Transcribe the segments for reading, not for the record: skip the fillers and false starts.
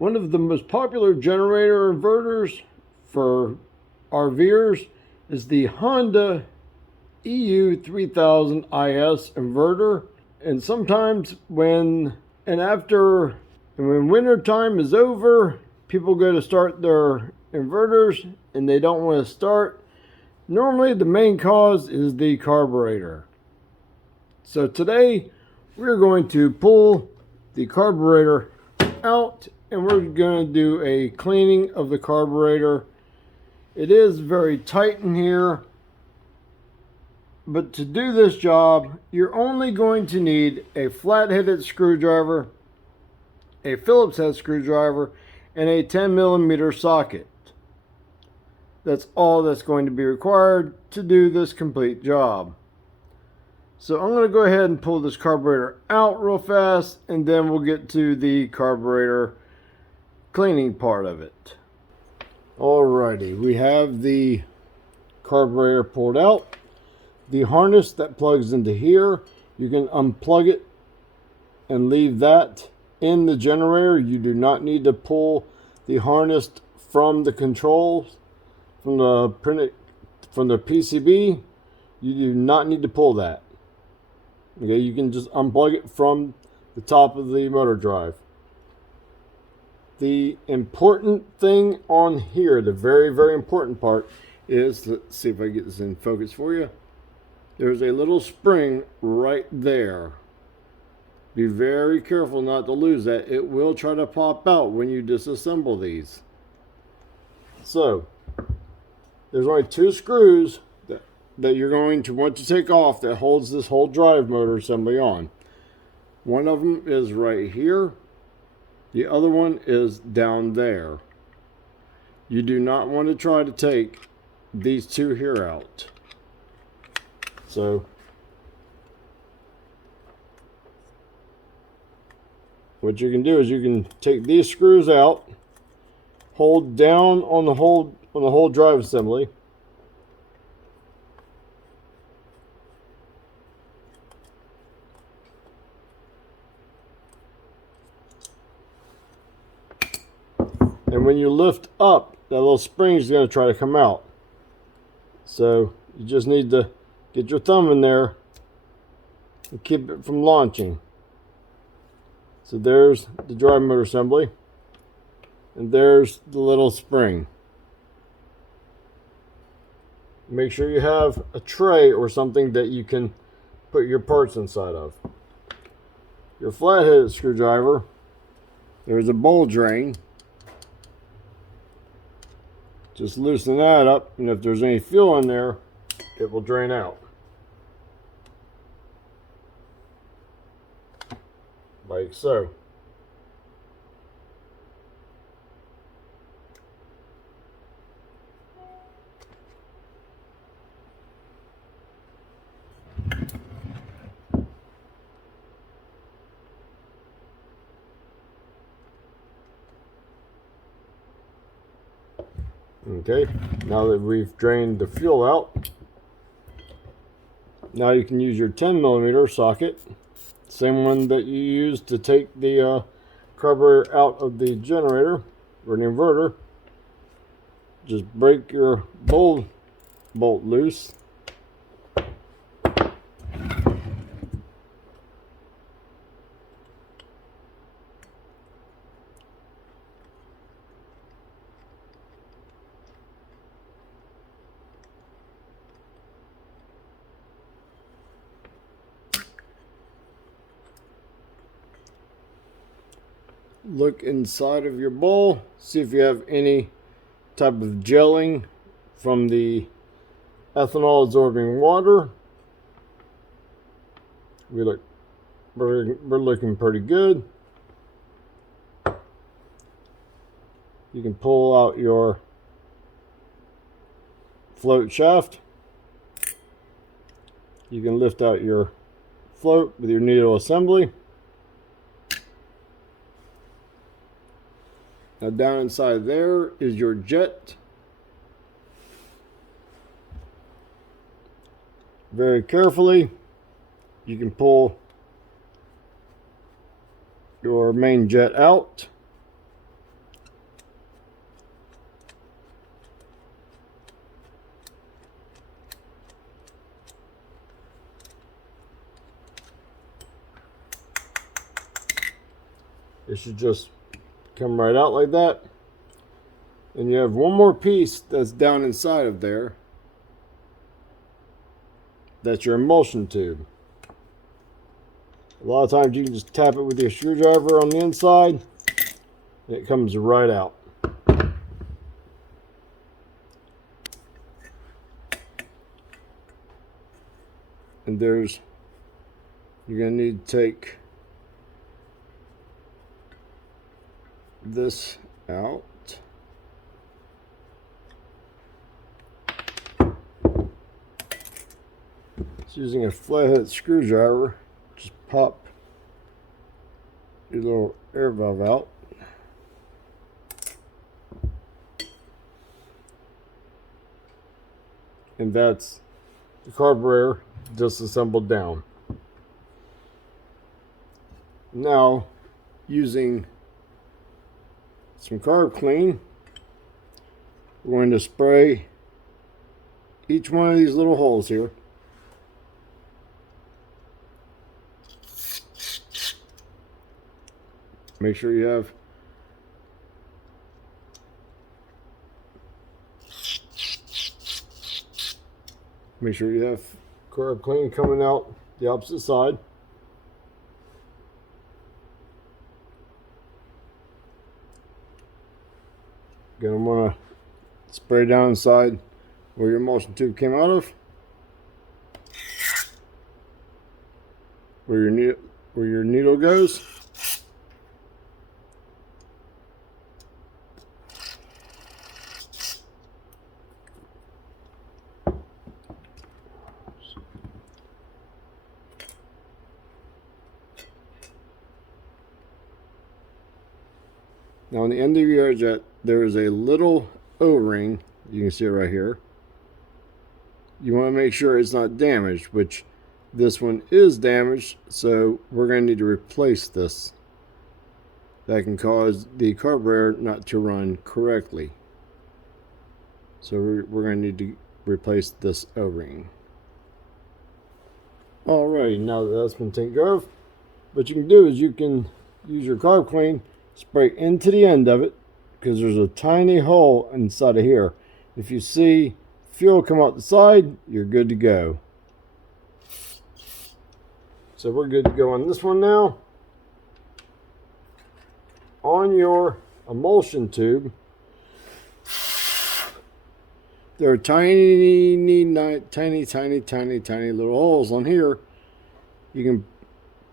One of the most popular generator inverters for RVers is the Honda EU3000is inverter. And sometimes when winter time is over, people go to start their inverters and they don't want to start. Normally the main cause is the carburetor. So today we're going to pull the carburetor out and we're going to do a cleaning of the carburetor. It is very tight in here, but to do this job you're only going to need a flat-headed screwdriver, a Phillips head screwdriver, and a 10mm socket. That's all that's going to be required to do this complete job. So I'm going to go ahead and pull this carburetor out real fast, and then we'll get to the carburetor cleaning part of it. Alrighty, we have the carburetor pulled out. The harness that plugs into here, you can unplug it and leave that in the generator. You do not need to pull the harness from the controls, from the PCB. You do not need to pull that. Okay, you can just unplug it from the top of the motor drive. The important thing on here, the very, very important part is, let's see if I get this in focus for you. There's a little spring right there. Be very careful not to lose that. It will try to pop out when you disassemble these. So, there's only two screws that you're going to want to take off that holds this whole drive motor assembly on. One of them is right here. The other one is down there. You do not want to try to take these two here out. So, what you can do is you can take these screws out, hold down on the whole drive assembly, and when you lift up, that little spring is going to try to come out. So you just need to get your thumb in there and keep it from launching. So there's the drive motor assembly, and there's the little spring. Make sure you have a tray or something that you can put your parts inside of. Your flat-headed screwdriver, there's a bowl drain. Just loosen that up, and if there's any fuel in there, it will drain out. Like so. Okay, now that we've drained the fuel out, now you can use your 10mm socket, same one that you used to take the carburetor out of the generator or the inverter. Just break your bolt loose. Look inside of your bowl, see if you have any type of gelling from the ethanol absorbing water. We're looking pretty good. You can pull out your float shaft. You can lift out your float with your needle assembly. Now down inside there is your jet. Very carefully, you can pull your main jet out. It should just come right out like that. And you have one more piece that's down inside of there. That's your emulsion tube. A lot of times you can just tap it with your screwdriver on the inside, and it comes right out. And you're going to need to take this out. It's using a flathead screwdriver. Just pop your little air valve out. And that's the carburetor disassembled down. Now, using some carb clean, we're going to spray each one of these little holes here. Make sure you have carb clean coming out the opposite side. Gonna want to spray down inside where your emulsion tube came out of, where your needle goes. Now on the end of your air jet, there is a little O-ring. You can see it right here. You want to make sure it's not damaged, which this one is damaged, so we're going to need to replace this. That can cause the carburetor not to run correctly. So we're going to need to replace this O-ring. Alright, now that that's been taken care of, what you can do is you can use your carb clean, spray into the end of it, because there's a tiny hole inside of here. If you see fuel come out the side, you're good to go. So we're good to go on this one now. On your emulsion tube, there are tiny little holes on here. You can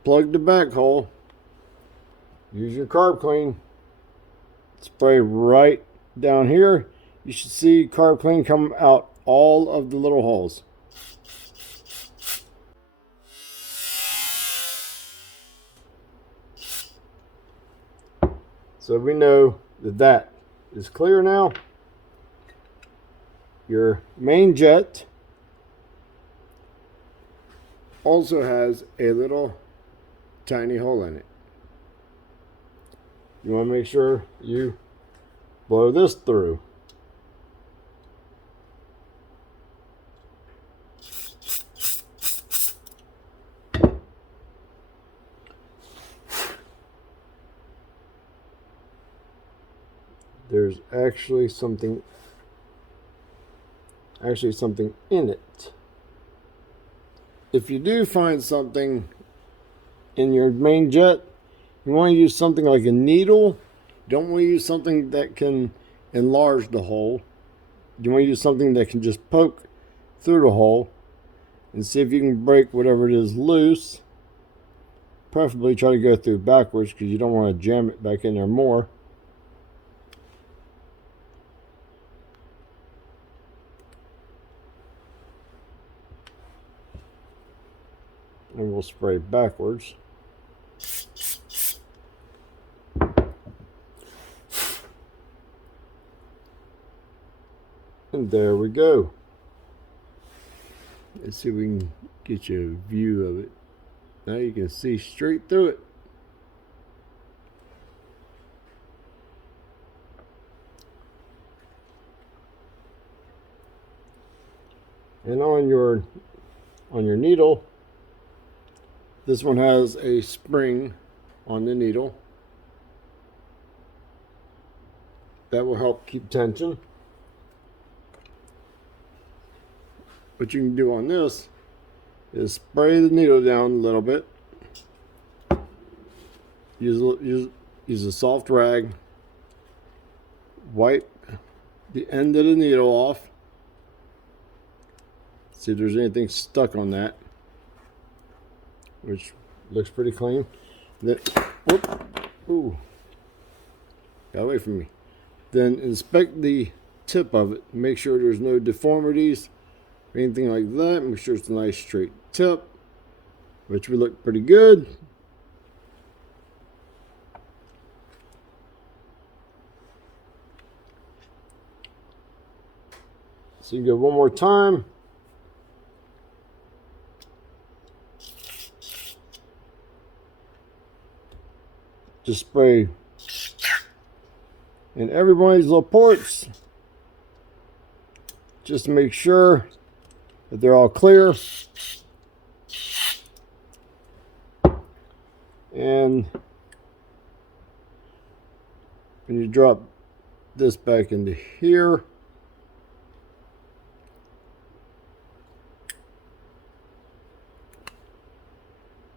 plug the back hole, use your carb clean, spray right down here. You should see carb clean come out all of the little holes. So we know that that is clear now. Your main jet also has a little tiny hole in it. You want to make sure you blow this through. There's actually something in it. If you do find something in your main jet, you want to use something like a needle. You don't want to use something that can enlarge the hole. You want to use something that can just poke through the hole and see if you can break whatever it is loose. Preferably try to go through backwards, because you don't want to jam it back in there more. And we'll spray backwards. And there we go. Let's see if we can get you a view of it. Now you can see straight through it. And on your needle, this one has a spring on the needle. That will help keep tension. What you can do on this is spray the needle down a little bit. Use a soft rag. Wipe the end of the needle off. See if there's anything stuck on that, which looks pretty clean. Then, ooh, got away from me. Then inspect the tip of it. Make sure there's no deformities or anything like that. Make sure it's a nice straight tip, which would look pretty good. So you go one more time. Just spray in every one of these little ports, just to make sure that they're all clear. And when you drop this back into here,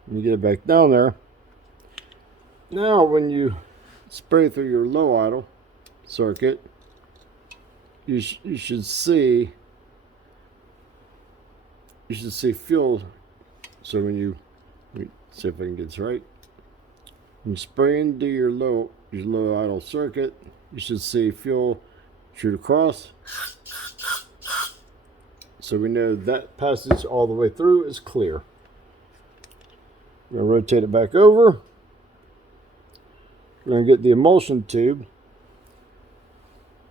and you get it back down there. Now when you spray through your low idle circuit, you should see fuel. So when you, let me see if I can get this right. When you spray into your low idle circuit, you should see fuel shoot across. So we know that passage all the way through is clear. I'm going to rotate it back over. We're going to get the emulsion tube.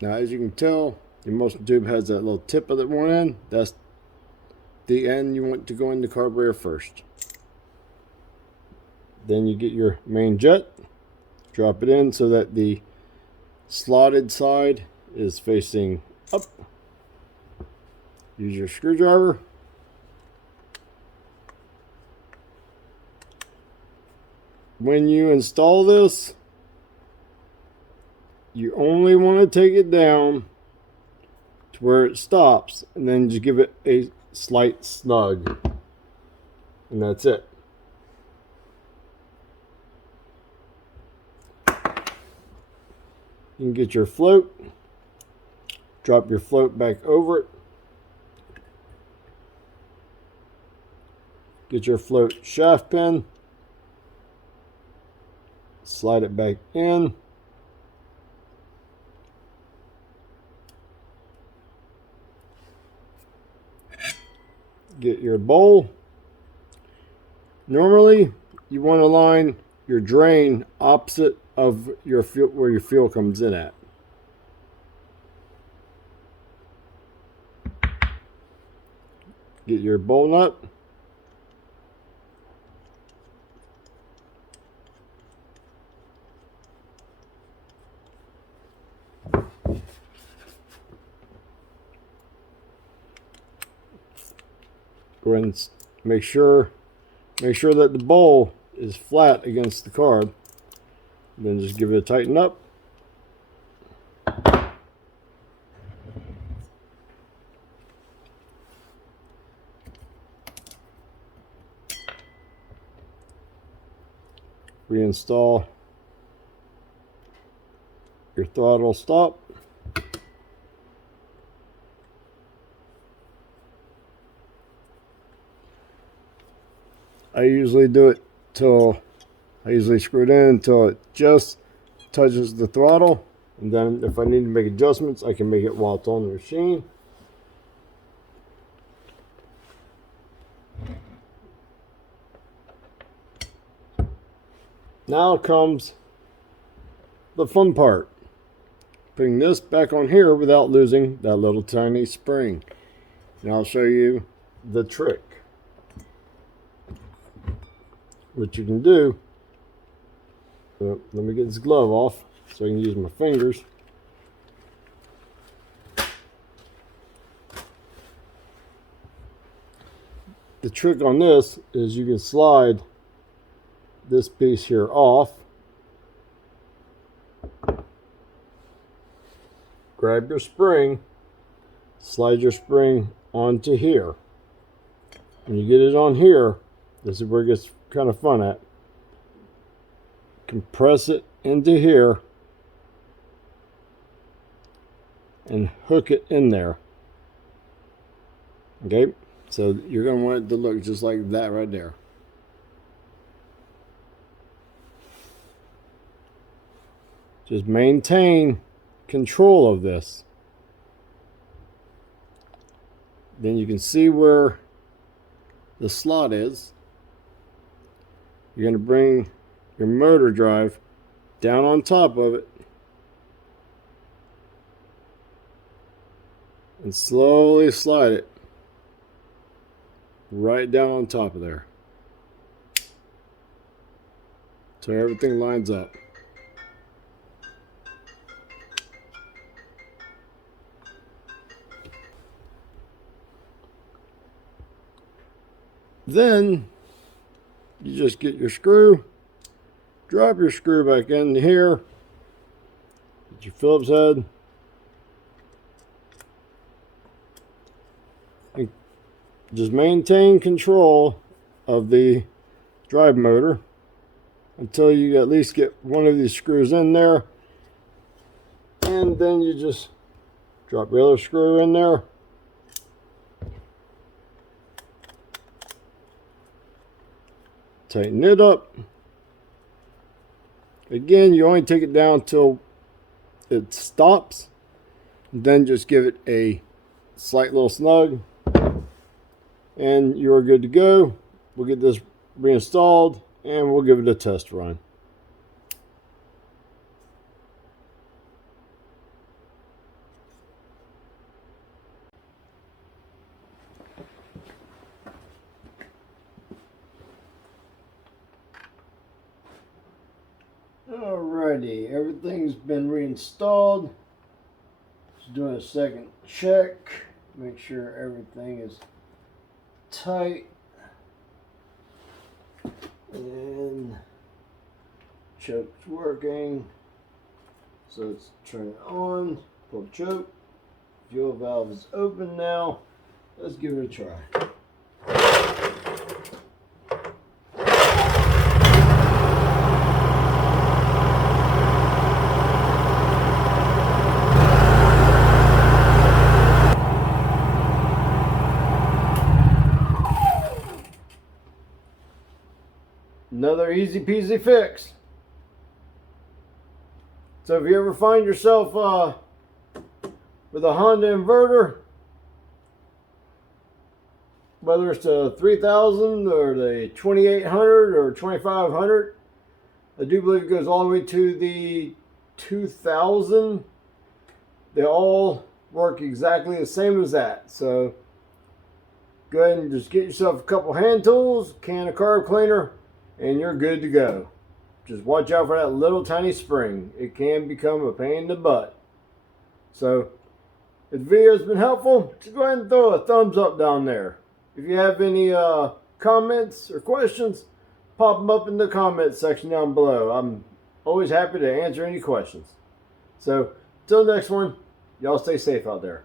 Now, as you can tell, the emulsion tube has that little tip of that one end. That's the end you want to go in the carburetor first. Then you get your main jet, drop it in so that the slotted side is facing up. Use your screwdriver. When you install this, you only want to take it down to where it stops, and then just give it a slight snug, and that's it. You can get your float, drop your float back over it, get your float shaft pin, slide it back in, get your bowl. Normally you want to line your drain opposite of your fuel, where your fuel comes in at. Get your bowl nut. Go ahead and make sure that the bowl is flat against the carb. Then just give it a tighten up. Reinstall your throttle stop. I usually do it I usually screw it in until it just touches the throttle, and then if I need to make adjustments, I can make it while it's on the machine. Now comes the fun part. Putting this back on here without losing that little tiny spring. Now I'll show you the trick. What you can do, let me get this glove off so I can use my fingers. The trick on this is you can slide this piece here off, grab your spring, slide your spring onto here. When you get it on here, this is where it gets kind of fun at. Compress it into here and hook it in there. Okay, so you're going to want it to look just like that right there. Just maintain control of this. Then you can see where the slot is. You're going to bring your motor drive down on top of it and slowly slide it right down on top of there so everything lines up. Then you just get your screw, drop your screw back in here, get your Phillips head, and just maintain control of the drive motor until you at least get one of these screws in there, and then you just drop your other screw in there. Tighten it up. Again, you only take it down till it stops. Then just give it a slight little snug. And you're good to go. We'll get this reinstalled and we'll give it a test run. Alrighty, everything's been reinstalled. Just doing a second check. Make sure everything is tight. And choke's working. So let's turn it on. Pull the choke. Fuel valve is open now. Let's give it a try. Another easy peasy fix. So if you ever find yourself with a Honda inverter, whether it's the 3000 or the 2800 or 2500, I do believe it goes all the way to the 2000. They all work exactly the same as that. So go ahead and just get yourself a couple hand tools, can of carb cleaner, and you're good to go. Just watch out for that little tiny spring. It can become a pain in the butt. So if the video has been helpful, just go ahead and throw a thumbs up down there. If you have any comments or questions, pop them up in the comments section down below. I'm always happy to answer any questions. So until next one, y'all stay safe out there.